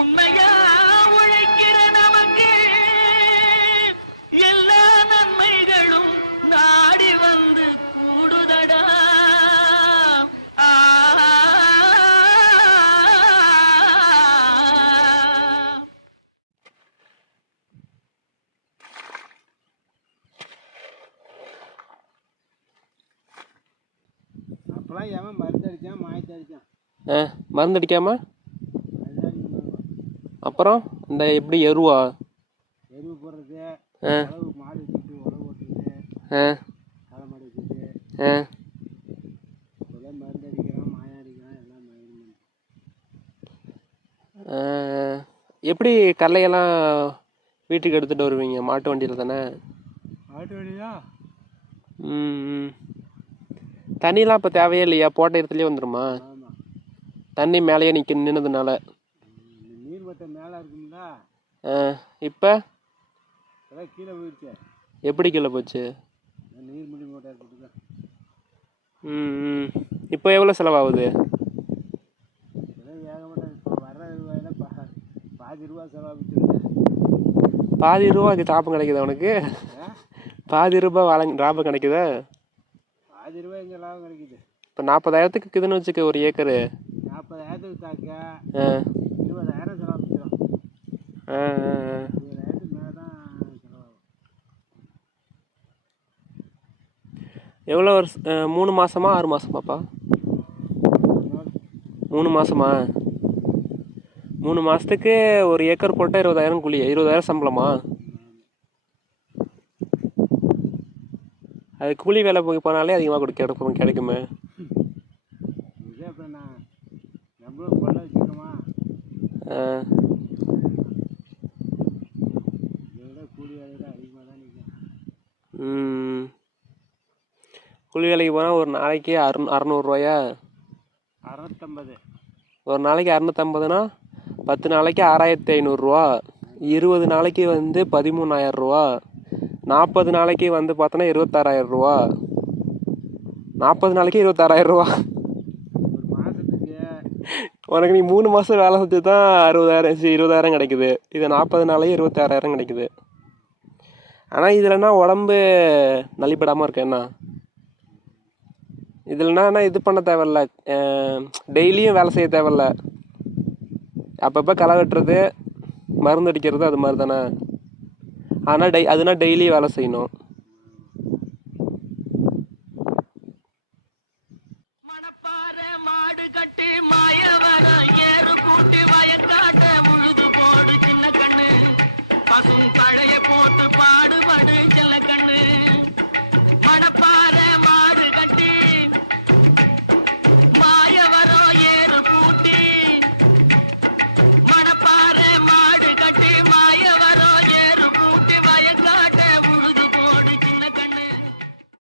உண்மையா உழைக்கிற நமக்கு எல்லா நன்மைகளும் நாடி வந்து கூடுதடா. அப்பெல்லாம் எவன் மருந்து அடித்தான் மாயத்தை அடித்தான்? மருந்து அடிக்காம அப்புறம் இந்த எப்படி எருவா எருவு போடுறது, உழவு மாடு வச்சுட்டு உழவு ஓட்டுறது, களை மாடு வச்சுட்டு இதெல்லாம் மருந்து அடிக்கிறான், மாயம் அடிக்கிறான், எல்லாம் எப்படி கடலையெல்லாம் வீட்டுக்கு எடுத்துகிட்டு வருவீங்க? மாட்டு வண்டியில் தானே? மாட்டு வண்டியா? தண்ணிலாம் இப்போ தேவையே இல்லையா? போட்ட இடத்துலயே வந்துடுமா? ஆமாம், தண்ணி மேலேயே நின்னதுனால நீர்மட்டம் மேலே இருக்குங்களா? இப்போ எல்லாம் கீழே போயிடுச்சு. எப்படி கீழே போச்சு? நீர் முடி மூட்டை இருக்குதுங்க. இப்போ எவ்வளோ செலவாகுது? ஏகப்பட்ட இப்போ வர்ற ரூபாயில் பாதி ரூபா செலவாகிட்டு. பாதி ரூபாய்க்கு லாபம் கிடைக்குதா உனக்கு? பாதி ரூபாய் லாபம் கிடைக்குதா? பாதி ரூபாய் எங்கே லாபம் கிடைக்குது? இப்போ 40,000க்கு இருக்குதுன்னு வச்சுக்க ஒரு ஏக்கரு. 40,000க்கு தாக்க 20,000 செலவாகிடும். 20,000க்கு மேலே தான் செலவாகும். எவ்வளோ வருஷம்? 3 மாதமா 6 மாதமாப்பா? 3 மாதமா? 3 மாதத்துக்கு ஒரு ஏக்கர் போட்டால் 20,000 கூலி, 20,000 சம்பளமா? அது கூலி வேலை போய் போனாலே அதிகமாக கிடைக்குமே. இதே இப்போ நான் நம்மளும் கொள்ள வச்சுக்கோமா, இதை விட கூலி வேலை தான் அதிகமாக தான் நிற்கும். கூலி வேலைக்கு போனால் ஒரு நாளைக்கு 600 650. ஒரு நாளைக்கு 650னா 10 நாளைக்கு 6,500 20 நாளைக்கு வந்து 13,000, 40 நாளைக்கு வந்து பார்த்தோன்னா 26,000, 40 நாளைக்கு 26,000. ஒரு மாதத்துக்கு உனக்கு நீ 3 மாதம் வேலை செஞ்சு தான் 20,000 கிடைக்குது. இது 40 நாளைக்கு 26,000 கிடைக்குது. ஆனால் இதுலன்னா உடம்பு நலிப்படாமல் இருக்கு. என்ன இதுலன்னா இது பண்ண தேவையில்ல, டெய்லியும் வேலை செய்ய தேவையில்ல. அப்பப்போ களை வெட்டுறது, மருந்து அடிக்கிறது, அது மாதிரி தானே. ஆனால் அதுனா டெய்லி வேலை செய்யணும்.